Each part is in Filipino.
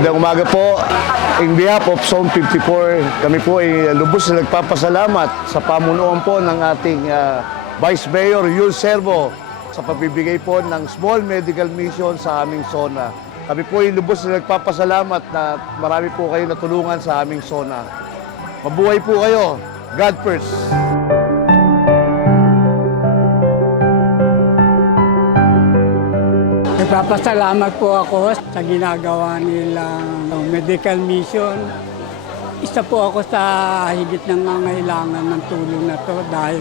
Magandang umaga po. In behalf of Zone 54, kami po ay lubos na nagpapasalamat sa pamunuan po ng ating ah, Vice Mayor Yul Servo sa pagbibigay po ng small medical mission sa aming zona. Kami po ay lubos na nagpapasalamat na marami po kayo natulungan sa aming zona. Mabuhay po kayo. God first. Nagpapasalamat po ako sa ginagawa nilang medical mission. Isa po ako sa higit nangangailangan ng tulong na to dahil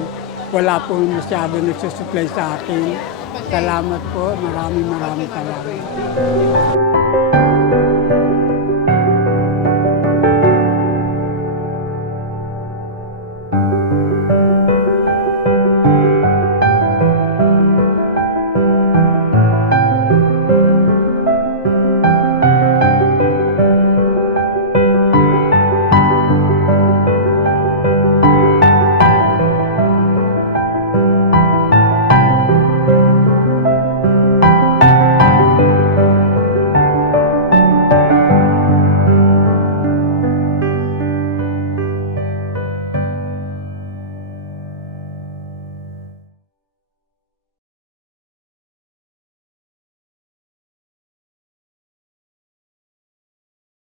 wala po masyado nagsusupply sa akin. Salamat po, maraming maraming salamat.